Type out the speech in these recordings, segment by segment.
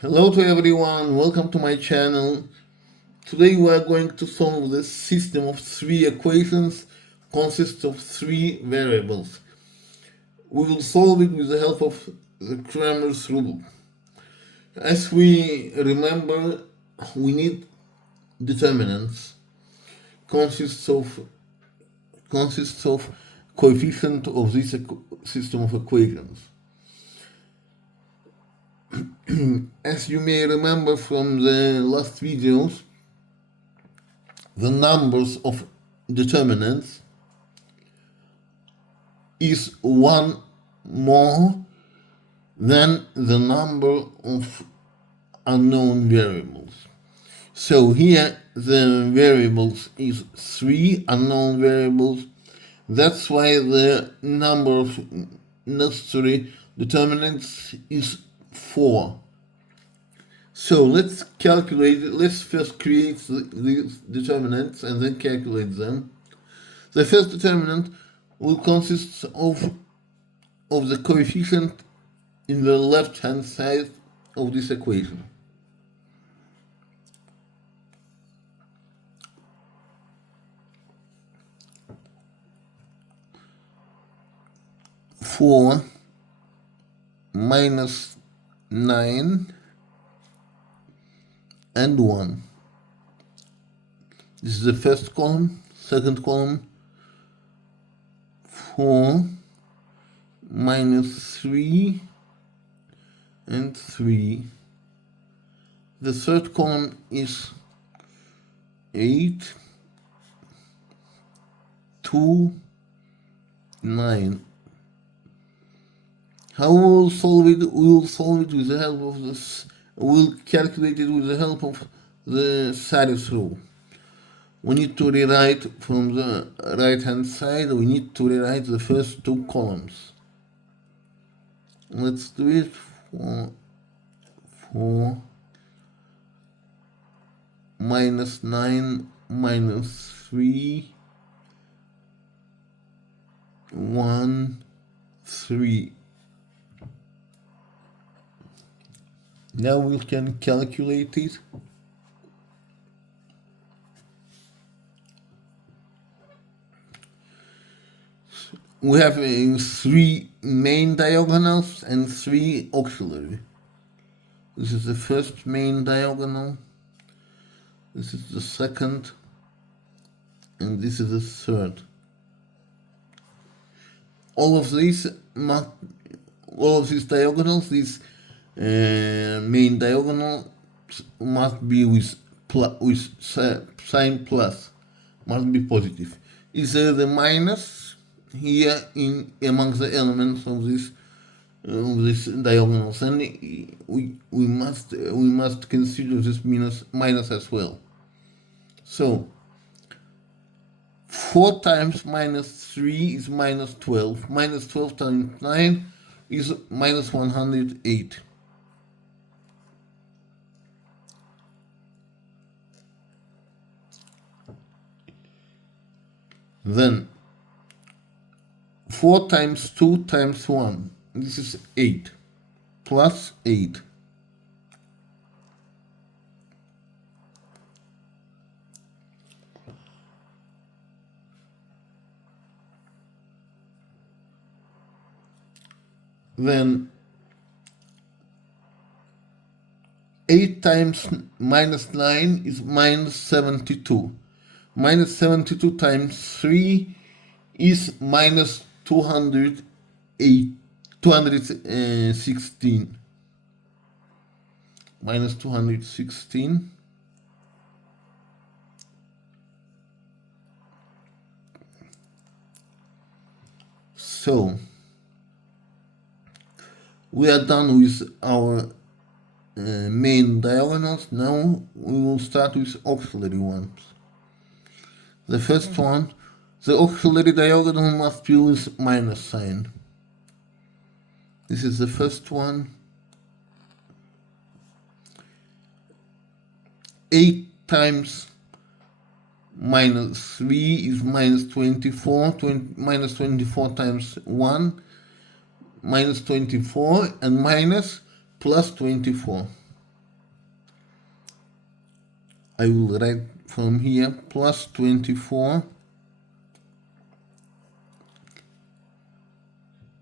Hello to everyone, welcome to my channel. Today we are going to solve this system of three equations consists of three variables. We will solve it with the help of the Cramer's rule. As we remember, we need determinants consists of coefficient of this system of equations. As you may remember from the last videos, the numbers of determinants is one more than the number of unknown variables. So here the variables is three unknown variables. That's why the number of necessary determinants is 4. So let's calculate it. Let's first create these determinants and then calculate them. The first determinant will consist of the coefficient in the left hand side of this equation. Four minus 9 and 1. This is the first column. Second column, 4 minus 3 and 3. The third column is 8, 2, 9. How we will solve it? We will solve it with the help of this. We'll calculate it with the help of the Saris rule. We need to rewrite from the right hand side. We need to rewrite the first two columns. Let's do it. 4 minus 9 minus 3 1 3. Now we can calculate it. We have three main diagonals and three auxiliary. This is the first main diagonal. This is the second. And this is the third. All of these diagonals, these main diagonal must be with sign plus, must be positive. Is there the minus here in among the elements of this diagonals, and we must consider this minus as well. So 4 times minus 3 is minus 12. Minus 12 times 9 is minus 108. Then 4 times 2 times 1, this is 8, plus 8. Then 8 times minus 9 is minus 72. Minus 72 times 3 is minus 216. Minus 216. So we are done with our main diagonals. Now we will start with auxiliary ones. The first one, the auxiliary diagonal must be with minus sign. This is the first one. 8 times minus 3 is minus 24. Minus 24 times 1, minus 24, and minus plus 24. I will write from here plus 24.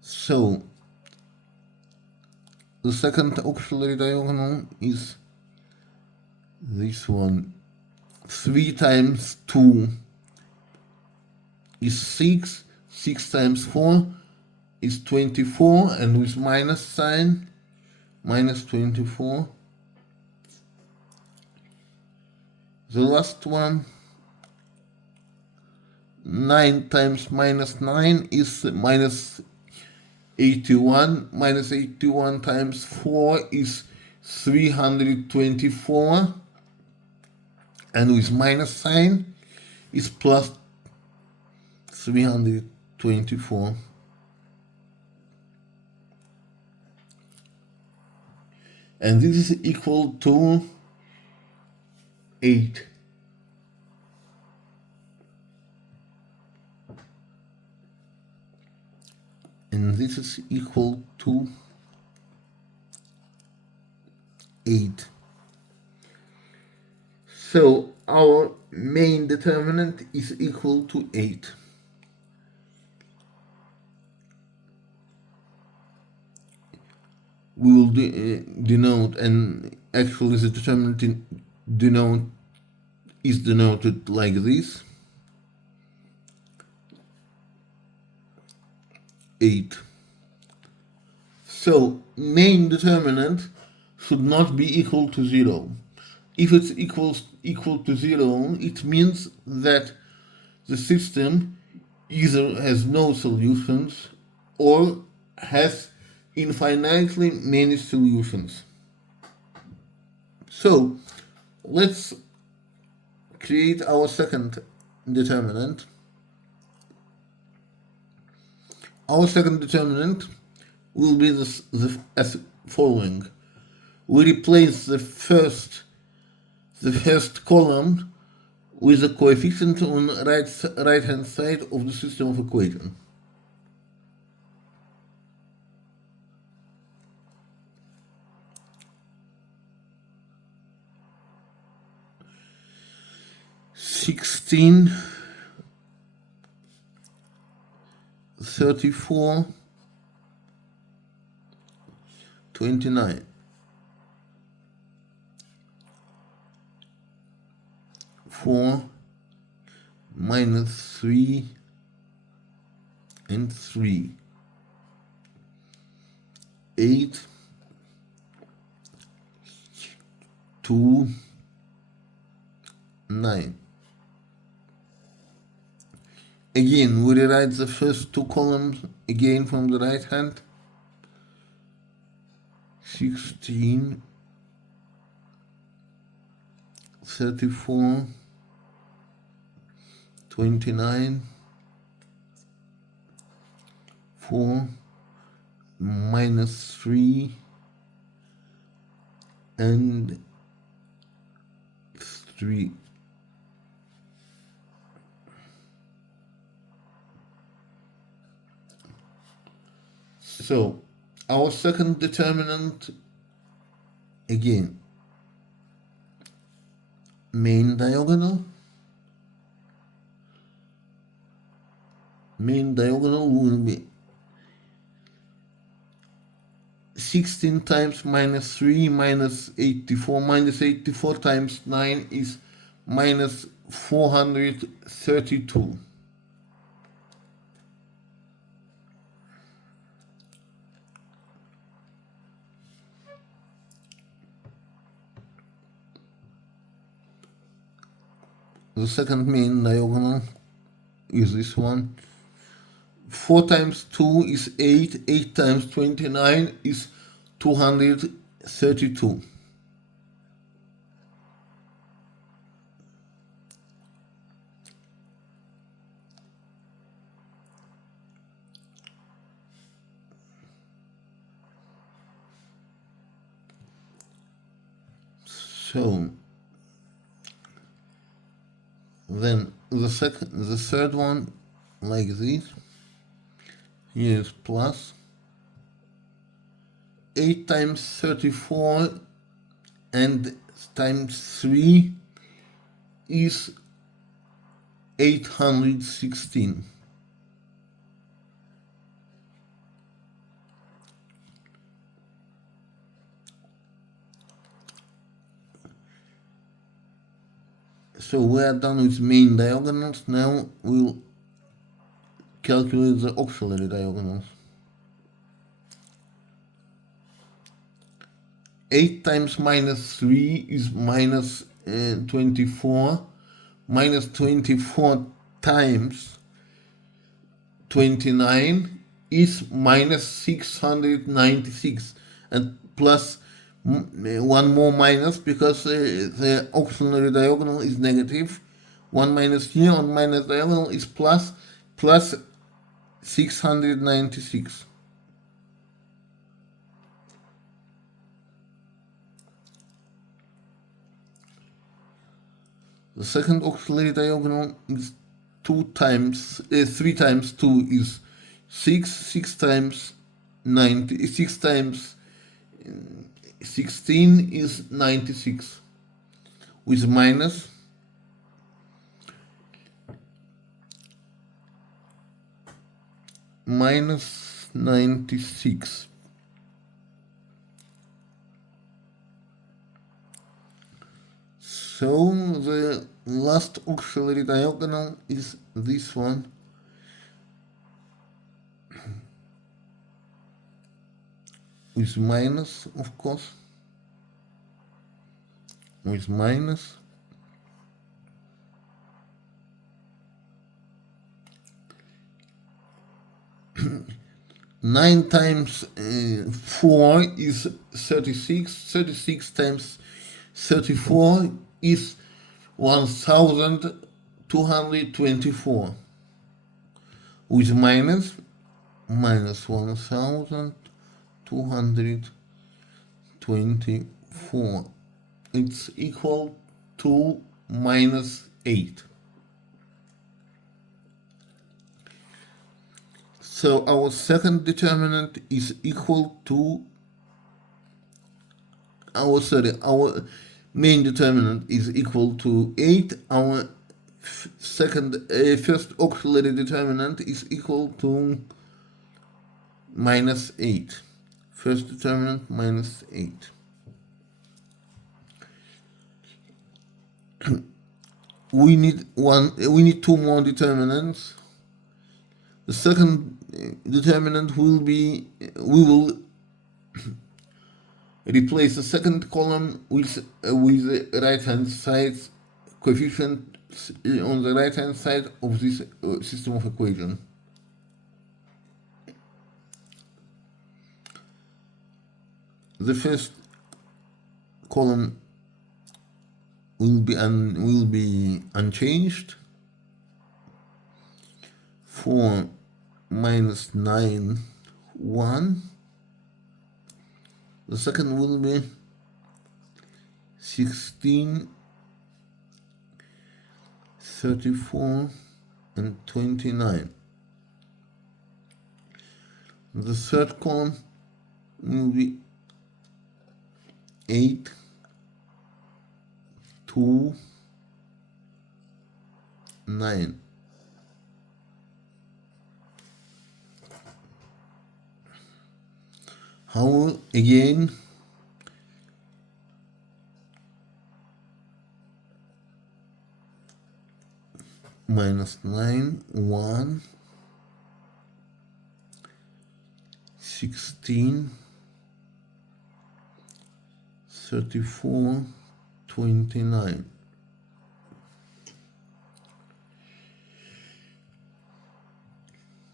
So the second auxiliary diagonal is this one. 3 times 2 is 6. 6 times 4 is 24, and with minus sign, minus 24. The last one, 9 times minus 9 is minus 81. Minus 81 times 4 is 324. And with minus sign is plus 324. And this is equal to 8. And this is equal to 8. So our main determinant is equal to 8. We will denote, and actually the determinant is denoted like this. 8. So main determinant should not be equal to 0. If it's equal to 0, it means that the system either has no solutions or has infinitely many solutions. So let's create our second determinant. Our second determinant will be as following. We replace the first column with a coefficient on right hand side of the system of equation. (16) 34 29. Four minus 3 and 3. 8 2 9. Again, we rewrite the first two columns again from the right hand. 16 34 29. 4 minus 3 and 3. So our second determinant, again, main diagonal. Main diagonal will be 16 times minus 3 minus 84. Minus 84 times 9 is minus 432. The second main diagonal is this one. 4 times 2 is 8. 8 times 29 is 232. So then the third one, like this. Here is plus 8 times 34 and times 3 is 816. So we are done with main diagonals. Now we'll calculate the auxiliary diagonals. 8 times minus 3 is minus 24. Minus 24 times 29 is minus 696. And plus one more minus because the auxiliary diagonal is negative. One minus here on minus diagonal is plus 696. The second auxiliary diagonal is 3 times 2 is 6. 6 times 90, 6 times 16 is 96, with minus minus 96. So the last auxiliary diagonal is this one. With minus, of course. With minus. Nine times 4 is 36. 36 times 34 is 1224. With minus 1224. It's equal to minus 8. So our second determinant is equal to our main determinant is equal to 8. Our first auxiliary determinant is equal to minus 8. First determinant minus 8. We need two more determinants. The second determinant will be, we will replace the second column with the right hand side coefficient on the right hand side of this system of equation. The first column will be unchanged. 4 minus 9, 1. The second will be 16, 34, and 29. The third column will be 8, 2, 9. How again? Minus 9, 1, 16, 34, 29.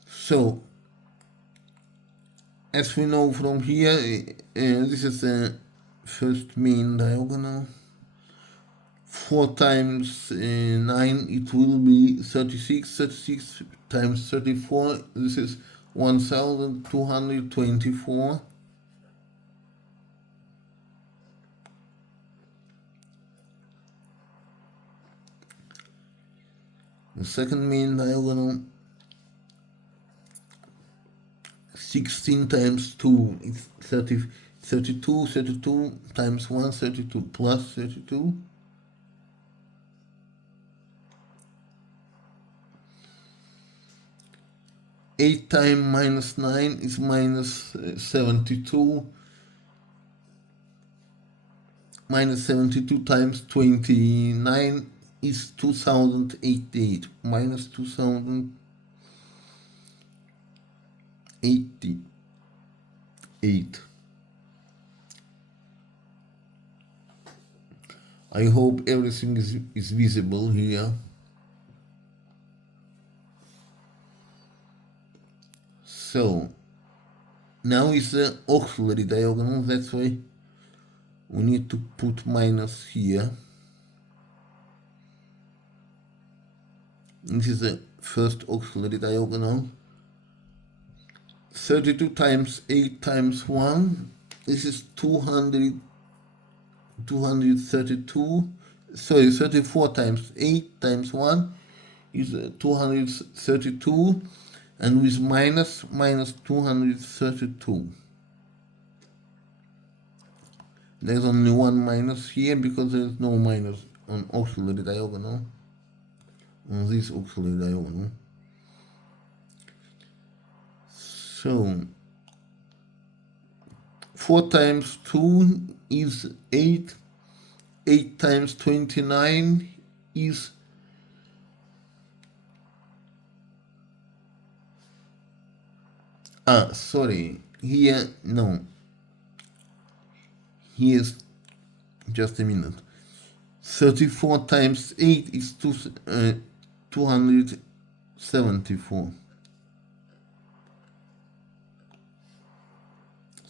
So, as we know from here, this is the first main diagonal. 4 times 9, it will be 36. 36 times 34, this is 1224. The second main diagonal, 16 times 2 is 32. 32 times 1, 32 plus 32. 8 times minus 9 is minus 72. Minus 72 times 29 is 2088. Minus 2088. I hope everything is visible here. So now is the auxiliary diagonal, that's why we need to put minus here. This is the first auxiliary diagonal. 32 times 8 times 1, this is 232. Sorry, 34 times 8 times 1 is 232, and with minus 232. There's only one minus here because there's no minus on auxiliary diagonal, on this auxiliary diagonal. So 4 times 2 is 8. 8 times 29 is sorry, here, no. Here's just a minute. 34 times 8 is 274.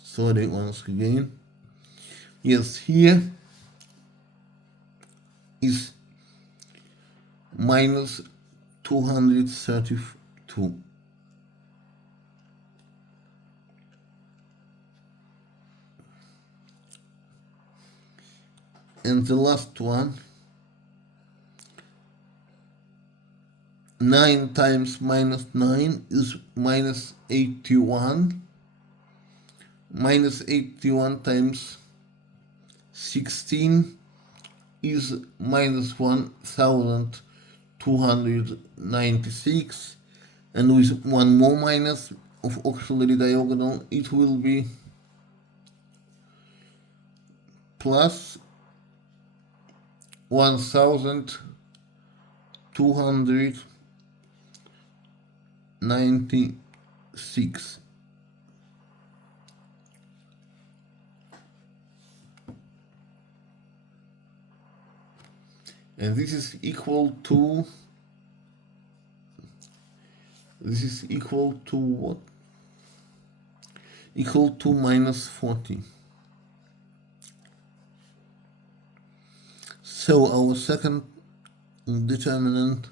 Sorry, once again. Yes, here is minus 232. And the last one, 9 times minus 9 is minus 81. Minus 81 times 16 is minus 1296. And with one more minus of auxiliary diagonal, it will be plus 1296. And this is equal to what? Equal to minus 40. So our second determinant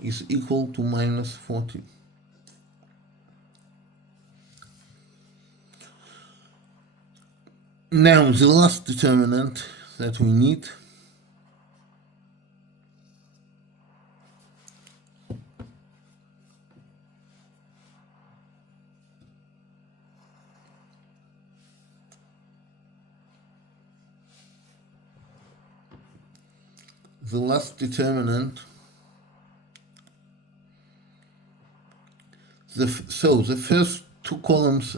is equal to minus 40. Now the last determinant that we need so the first two columns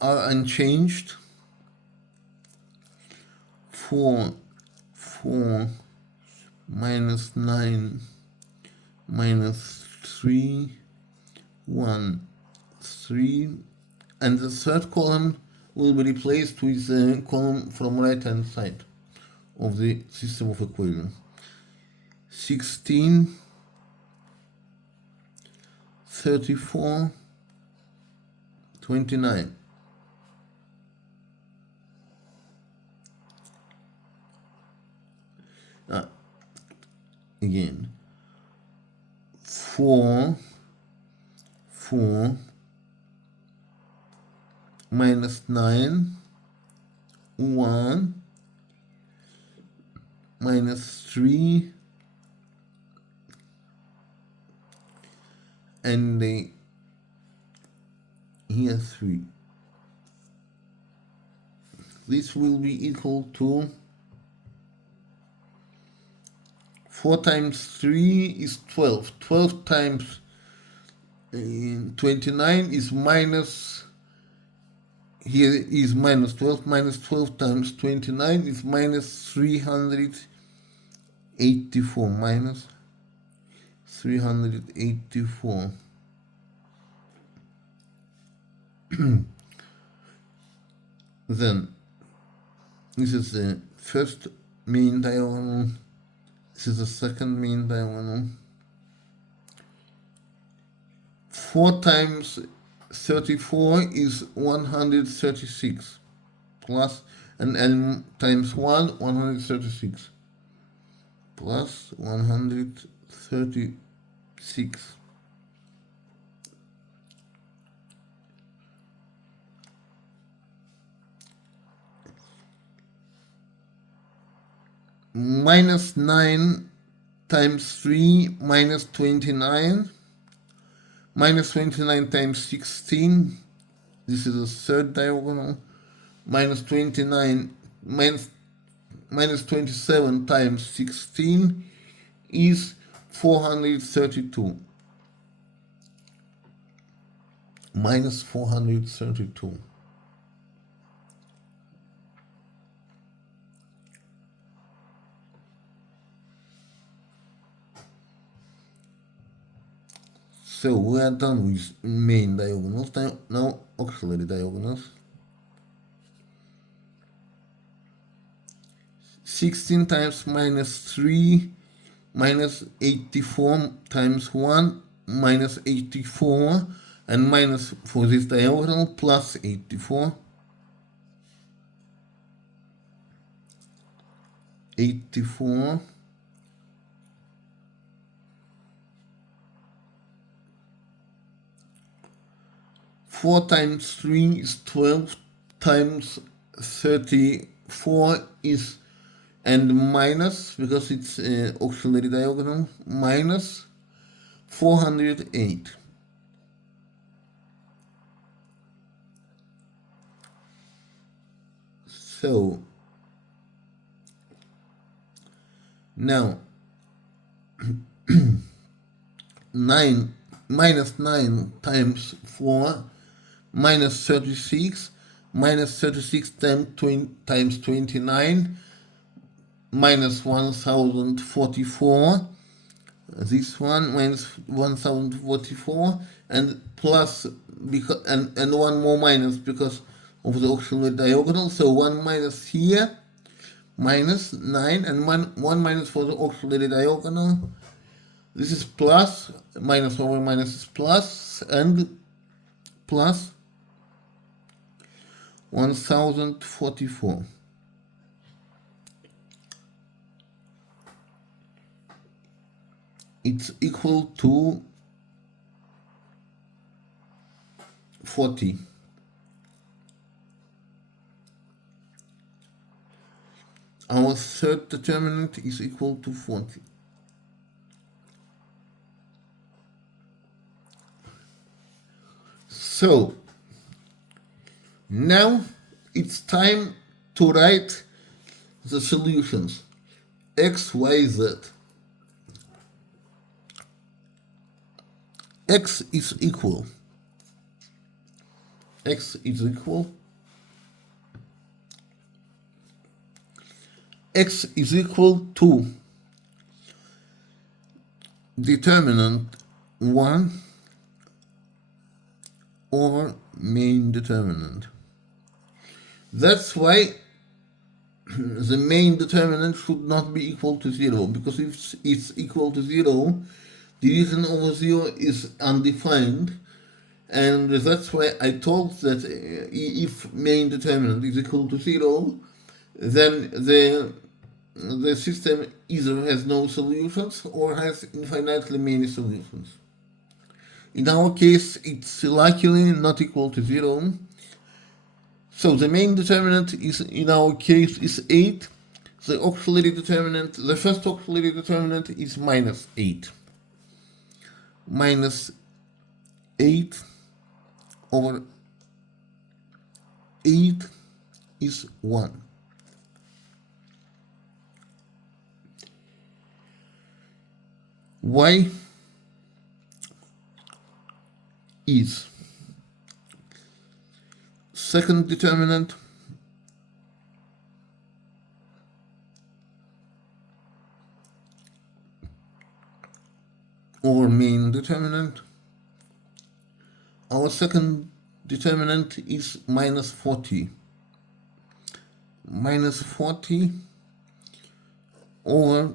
are unchanged. 4 minus 9 minus 3 1 3, and the third column will be replaced with the column from right hand side of the system of equations. 16 34 29. Again, 4 minus 9 1 minus 3 and here 3. This will be equal to 4 times 3 is 12. 12 times 29 is minus, here is minus 12, minus 12 times 29 is minus 384, minus 384. Then this is the first main diagonal, this is the second main diagonal. 4 times 34 is 136, plus, and n times 1, 136, plus 136. Minus 9 times 3, minus 29. Minus 29 times 16, this is the third diagonal. Minus 29, minus 27 times 16 is 432. Minus 432. So we are done with main diagonals. Now auxiliary diagonals. 16 times minus 3, minus 84 times 1, minus 84, and minus for this diagonal, plus 84. 84. 4 times 3 is 12, times 34 is, and minus, because it's auxiliary diagonal, minus 408. So now 9 minus 9 times 4, minus 36, minus 36 times 29, minus 1044, this one minus 1044, and plus, because and one more minus because of the auxiliary diagonal, so one minus here, minus 9, and one minus for the auxiliary diagonal. This is plus, minus over minus is plus, and plus 1044. It's equal to 40. Our third determinant is equal to 40. So now it's time to write the solutions. X, Y, Z. X is equal. X is equal. X is equal to determinant 1 over main determinant. That's why the main determinant should not be equal to 0, because if it's equal to 0, division over 0 is undefined, and that's why I told that if main determinant is equal to 0, then the system either has no solutions or has infinitely many solutions. In our case, it's luckily not equal to 0. So the main determinant is, in our case, is 8. The auxiliary determinant, the first auxiliary determinant is minus 8. Minus 8 over 8 is 1. Y is second determinant over main determinant. Our second determinant is minus 40. Minus 40 over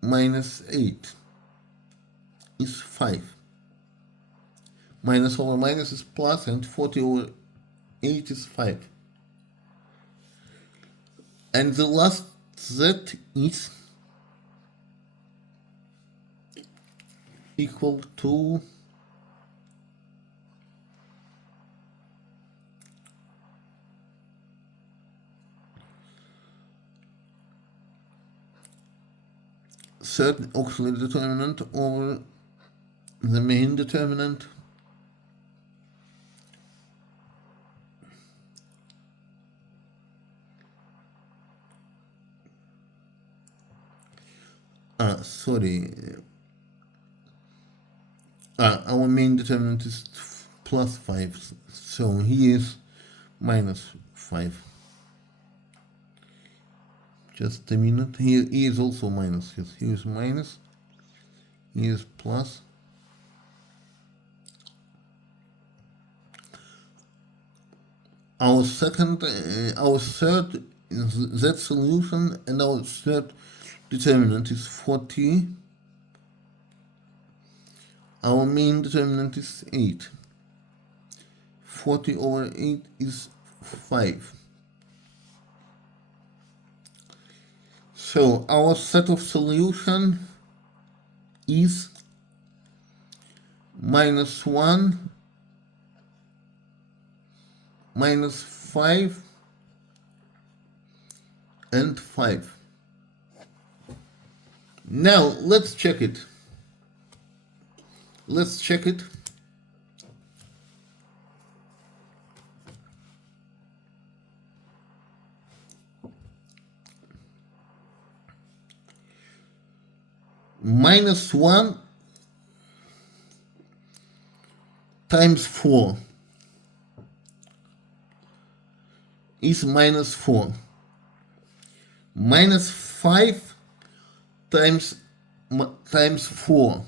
minus 8 is 5. Minus over minus is plus, and 40 over 8 is 5. And the last z is equal to third auxiliary determinant over the main determinant our main determinant is plus 5, so here is minus 5. Just a minute. Here is also minus. Yes, here is minus. Here is plus. Our third z solution, and our third determinant is 40. Our main determinant is 8. 40 over 8 is 5. So our set of solution is minus 1, minus 5, and 5. Now let's check it. Let's check it. Minus 1 times 4 is minus 4. Minus 5 times 4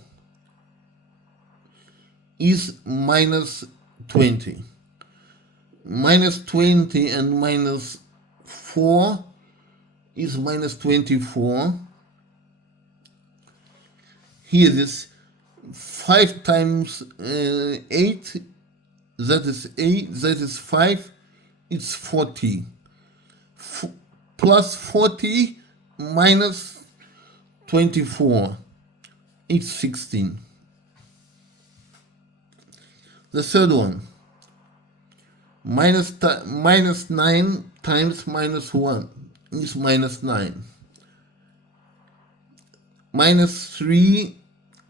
is minus 20. Minus 20 and minus 4 is minus 24. Here this 5 times 8, that is 8, that is 5, it's 40. Plus 40 minus 24, it's 16. The third one, minus 9 times minus 1 is minus 9. Minus 3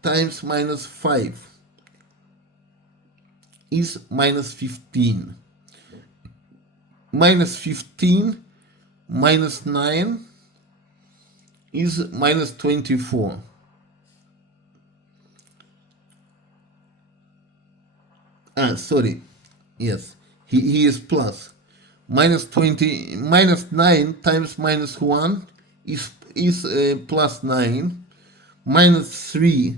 times minus 5 is minus 15. Minus 15 minus 9 is minus 24. Yes, he is plus. Minus 9 times minus 1 is plus 9. Minus 3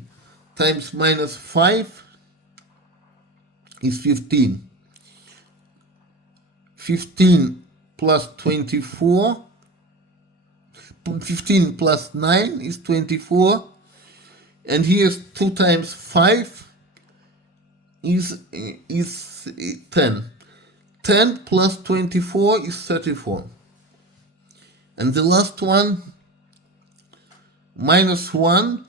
times minus 5 is 15. 15 plus 24, 15 plus 9 is 24, and here's 2 times 5 is 10. 10 plus 24 is 34. And the last one, minus 1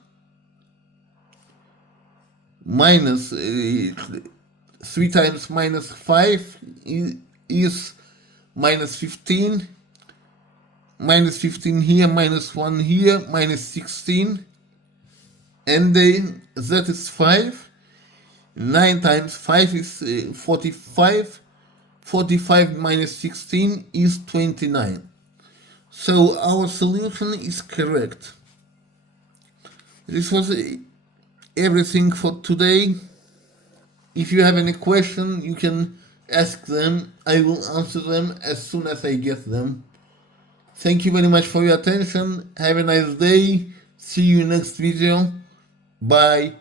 minus 3 times minus 5 is minus 15. Minus 15 here, minus 1 here, minus 16. And then that is 5. 9 times 5 is 45. 45 minus 16 is 29. So our solution is correct. This was everything for today. If you have any question, you can ask them. I will answer them as soon as I get them. Thank you very much for your attention. Have a nice day. See you next video. Bye.